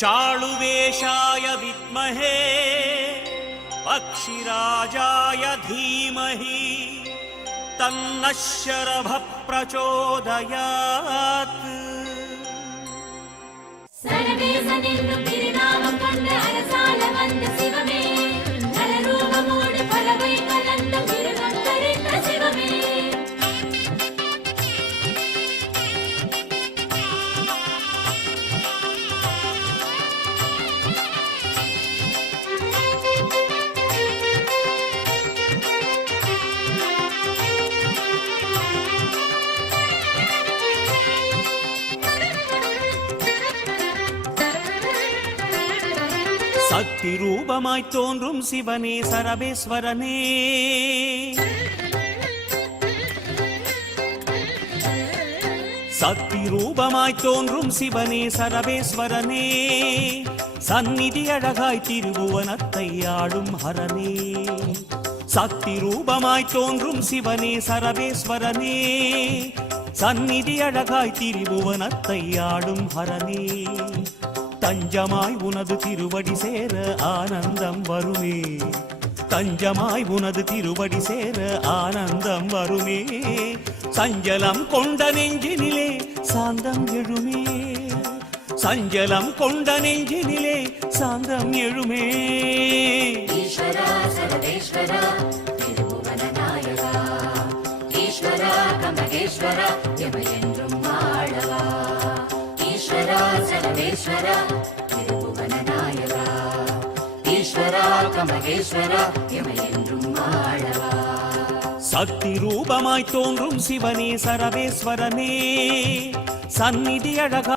चाळुवेशाय विद्महे पक्षिराजाय धीमहि तन्न शरभः प्रचोदयात् சக்தி ரூபமாய் தோன்றும் சிவனே சரபேஸ்வரனே. சக்தி ரூபமாய் தோன்றும் சிவனே சரபேஸ்வரனே. சந்நிதி அழகாய் திருபுவனத்தை ஆளும் ஹரனே சக்தி ரூபமாய் தோன்றும் சிவனே சரபேஸ்வரனே. சந்நிதி அழகாய் திரிபுவனத்தை ஆடும் ஹரனே தஞ்சமாய் உனது திருவடி சேர ஆனந்தம் வருமே. தஞ்சமாய் உனது திருவடி சேர ஆனந்தம் வருமே. சஞ்சலம் கொண்ட நெஞ்சினிலே சாந்தம் எழுமே. சஞ்சலம் கொண்ட நெஞ்சினிலே சாந்தம் எழுமே. ஈஸ்வரா சர்வேஸ்வர சர்வேஸ்வர திருபுவன ஈஸ்வரா ஈஸ்வர கமகேஸ்வர எமை என்றும் வாழவா சக்தி ரூபமாய் தோன்றும் சிவனே சரவேஸ்வரனே. சந்நிதி அழகா